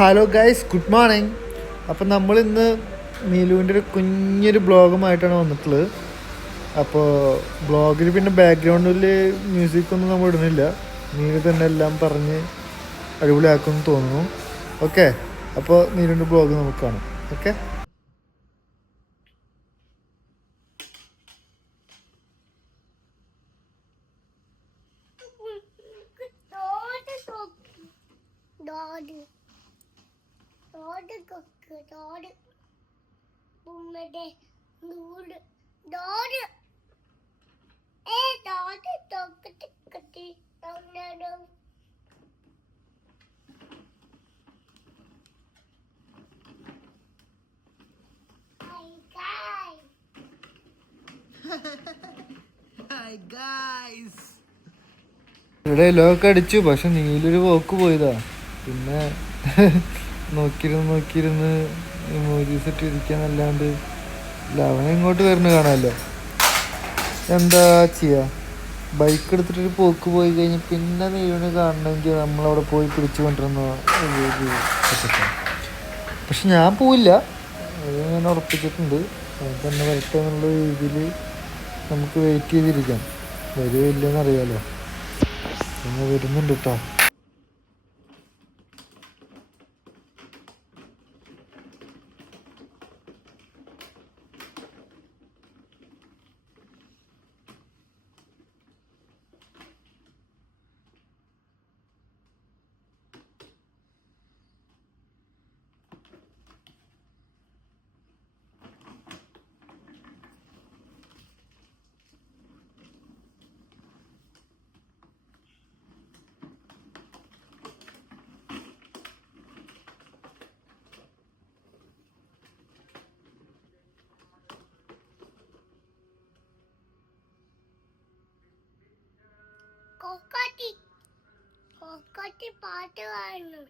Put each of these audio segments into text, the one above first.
Hello guys, good morning. അപ്പം നമ്മളിന്ന് നീലുവിൻ്റെ ഒരു കുഞ്ഞൊരു ബ്ലോഗുമായിട്ടാണ് വന്നിട്ടുള്ളത്. അപ്പോൾ ബ്ലോഗിൽ പിന്നെ ബാക്ക്ഗ്രൗണ്ടിൽ മ്യൂസിക്കൊന്നും നമ്മൾ ഇടുന്നില്ല. നീലു തന്നെ എല്ലാം പറഞ്ഞ് അടിപൊളിയാക്കുമെന്ന് തോന്നുന്നു. ഓക്കെ, അപ്പോൾ നീലുവിൻ്റെ ബ്ലോഗ് നമുക്ക് കാണാം. ഓക്കെ. ഇവിടെ ലോക്ക് അടിച്ചു, പക്ഷെ നീലൊരു പോക്ക് പോയതാ. പിന്നെ നോക്കിയിരുന്ന് മൂവീസ് ഇട്ട് ഇരിക്കാന്നല്ലാണ്ട് അവനെ ഇങ്ങോട്ട് വരുന്ന കാണാമല്ലോ. എന്താ ചെയ്യാ, ബൈക്ക് എടുത്തിട്ടൊരു പോക്ക് പോയി കഴിഞ്ഞ് പിന്നെ നീലിനെ കാണണമെങ്കിൽ നമ്മളവിടെ പോയി പിടിച്ചു കൊണ്ടിരുന്ന. പക്ഷെ ഞാൻ പോവില്ല, അത് ഞാൻ ഉറപ്പിച്ചിട്ടുണ്ട്. തന്നെ വരട്ടെ എന്നുള്ള രീതിയിൽ നമുക്ക് വെയിറ്റ് ചെയ്തിരിക്കാം. വരുമോ ഇല്ലെന്ന് അറിയാലോ. പിന്നെ വരുന്നുണ്ട് കേട്ടോ. പാട്ട് പാടുന്നു.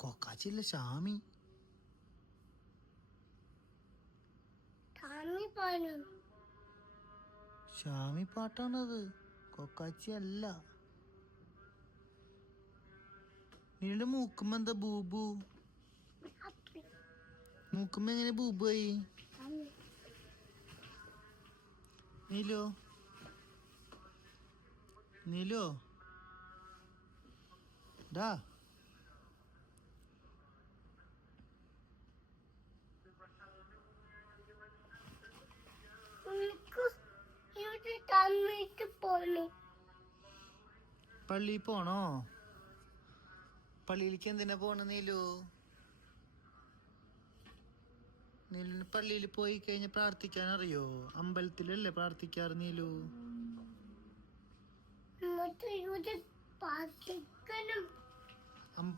കൊക്കാച്ചില്ല, ഷാമി ഷാമി പാട്ടാണത്, കൊക്കാച്ചി അല്ല. നീയുടെ മൂക്കുമ്പോ എന്താ ബൂബു? മൂക്കുമ്പോ എങ്ങനെ ബൂബുയി? നീലോ നീലോ ഡാ, പള്ളിയിൽ പോണോ? പള്ളിയിലേക്ക് എന്തിനാ പോണ നീലു? നീലിന് പള്ളിയിൽ പോയി കഴിഞ്ഞ് പ്രാർത്ഥിക്കാൻ അറിയോ? അമ്പലത്തിലല്ലേ പ്രാർത്ഥിക്കാറ് നീലു?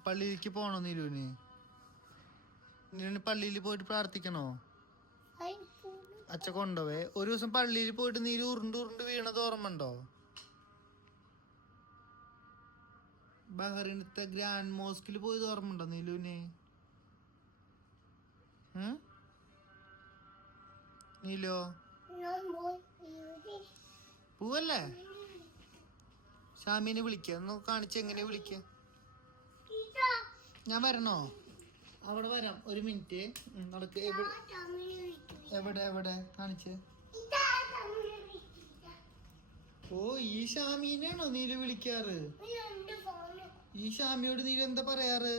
പള്ളിയിലേക്ക് പോണോ നീലുവിന്? നീലിന് പള്ളിയിൽ പോയിട്ട് പ്രാർത്ഥിക്കണോ? അച്ഛ കൊണ്ടുപോവേ. ഒരു ദിവസം പള്ളിയിൽ പോയിട്ട് നീല് ഉരുണ്ട് വീണത് ഓർമ്മണ്ടോ? ബഹറിനത്തെ ഗ്രാൻഡ് മോസ്കിൽ പോയത് ഓർമ്മണ്ടോ നീലുവിന്? നീലോ പോവല്ലേ? ഷാമിനെ വിളിക്ക, ഒന്ന് കാണിച്ച എങ്ങനെ വിളിക്ക? ഞാൻ വരണോ? അവിടെ വരാം, ഒരു മിനിറ്റ് നടക്ക്. എവിടെ എവിടെ കാണിച്ച്? ഓ, ഈ ഷാമീനാണോ നീല് വിളിക്കാറ്? ഈ ഷാമിയോട് നീല് എന്താ പറയാറ്?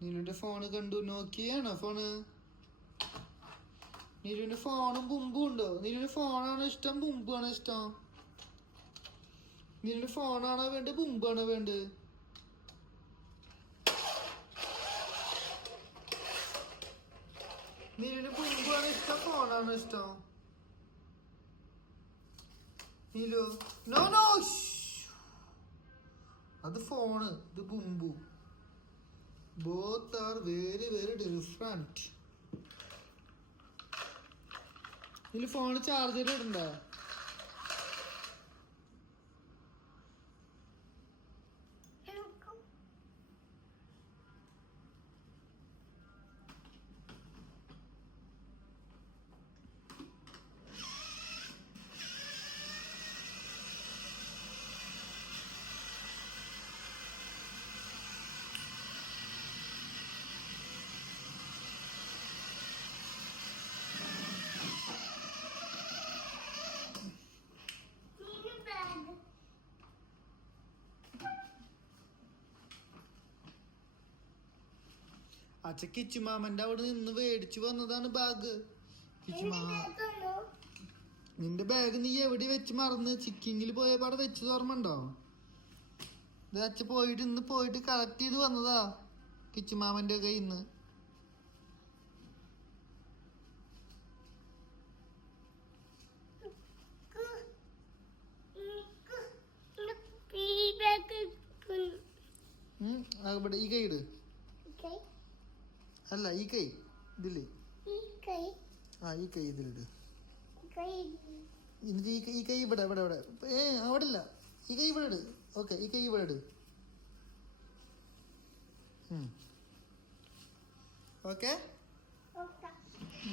നീലുന്റെ ഫോണ് കണ്ടു. നോക്കിയാണോ ഫോണ്? നീലുവിന്റെ ഫോണും ബുംബും ഉണ്ടോ? നീലുവിന്റെ ഫോണാണോ ഇഷ്ടം, ബുംബാണോ ഇഷ്ടം? നീലുവിന്റെ ഫോണാണോ വേണ്ടത്, ബുംബാണോ വേണ്ടത്? നീലുവിന് ബുംബാണോ ഇഷ്ടം, ഫോണാണോ ഇഷ്ടം? നീലു നോ നോ, അത് ഫോണ്, ഇത് ബുംബു. Both are very very different. ഇതില് ഫോണ് ചാർജർ ഇടണ്ടോ? അച്ഛ കിച്ചുമാമന്റെ അവിടെ നിന്ന് മേടിച്ചു വന്നതാണ് ബാഗ്. നിന്റെ ബാഗ് നീ എവിടെ വെച്ച് മറന്ന്? ചിക്കിങ്ങിൽ പോയപ്പോ അവിടെ വെച്ചത് ഓർമ്മണ്ടോ? ഇത് അച്ഛ പോയിട്ട് ഇന്ന് പോയിട്ട് കളക്ട് ചെയ്ത് വന്നതാ കിച്ചുമാമന്റെ കയ്യിൽ നിന്ന്. ഇവിടെ ഈ കൈ ഇട്. അല്ല ഈ കൈ ഇതില്, ആ ഈ കൈ ഇതിലിട്. എന്നിട്ട് ഈ കൈ ഇവിടെ ഇവിടെ ഇവിടെ അവിടെ ഇല്ല, ഈ കൈ ഇവിടെ ഇട്. ഓക്കെ, ഈ കൈ ഇവിടെ ഇട്. ഓക്കെ,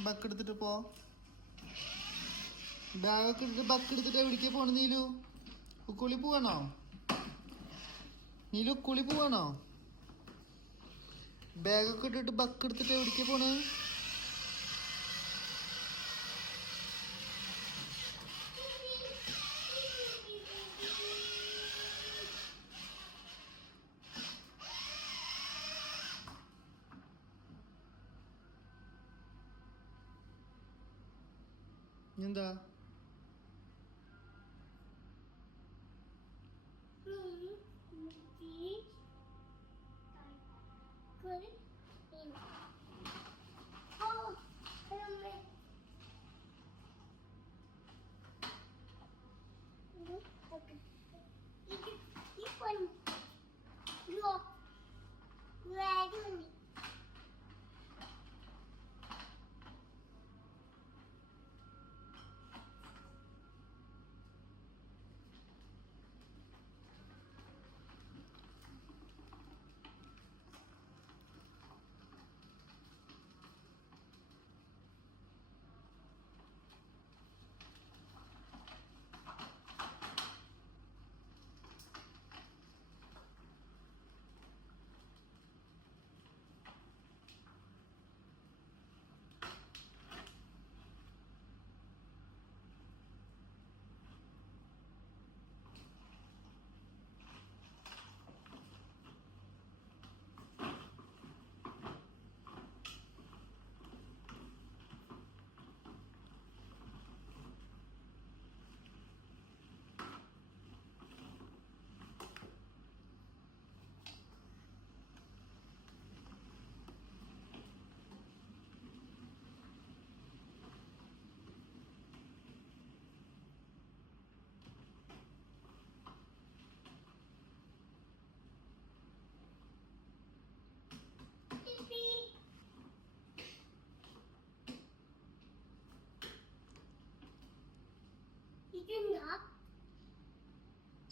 ബക്ക് എടുത്തിട്ട് പോ. ബാഗൊക്കെ എടുത്തിട്ട് ബക്ക് എടുത്തിട്ട് എവിടേക്കാ പോണ നീലു? ഉക്കുളി പോവാണോ നീലു? ഉക്കുളി പോവാണോ? ബാഗൊക്കെ ഇട്ടിട്ട് ബക്ക് എടുത്തിട്ട് എവിടേക്കാ പോണ്? എന്താ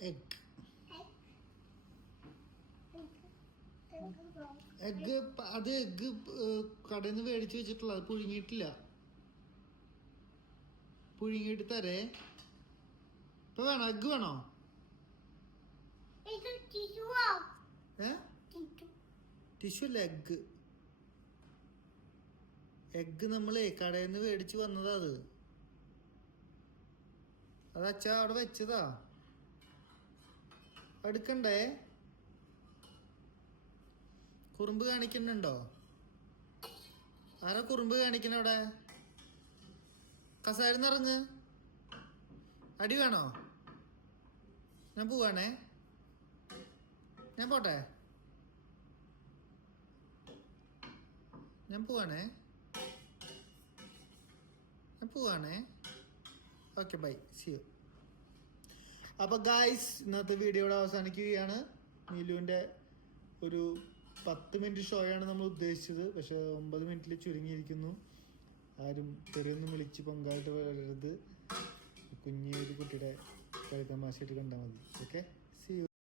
എഗ്? എഗ് അത് എഗ് കടയിൽ നിന്ന് മേടിച്ച് വെച്ചിട്ടുള്ള, അത് പുഴുങ്ങിയിട്ടില്ല. പുഴുങ്ങിയിട്ട് തരേ. ഇപ്പൊ വേണോ? എഗ് വേണോ? ടിഷ്യൂ അല്ല, എഗ്. എഗ് നമ്മളെ കടയിൽ നിന്ന് മേടിച്ച് വന്നതാ. അത് അച്ഛാ അവിടെ വെച്ചതാ. എടുക്കണ്ടേ? കുറുമ്പ് കാണിക്കുന്നുണ്ടോ? ആരാ കുറുമ്പ് കാണിക്കണ അവിടെ? കസാരന്ന് ഇറങ്ങ്. അടി വേണോ? ഞാൻ പോവാണേ. ഞാൻ പോട്ടെ. ഞാൻ പോവാണേ. Okay, bye, see you. അപ്പോൾ ഗായ്സ്, ഇന്നത്തെ വീഡിയോയുടെ അവസാനിക്കുകയാണ്. നീലുവിൻ്റെ ഒരു 10 മിനിറ്റ് ഷോയാണ് നമ്മൾ ഉദ്ദേശിച്ചത്. പക്ഷെ 9 മിനിറ്റിൽ ചുരുങ്ങിയിരിക്കുന്നു. ആരും തെറിയൊന്നും വിളിച്ച് പൊങ്കായിട്ട് വരരുത്. കുഞ്ഞൊരു കുട്ടിയുടെ കളിത്തമാശയായിട്ട് കണ്ടാൽ മതി. ഓക്കെ.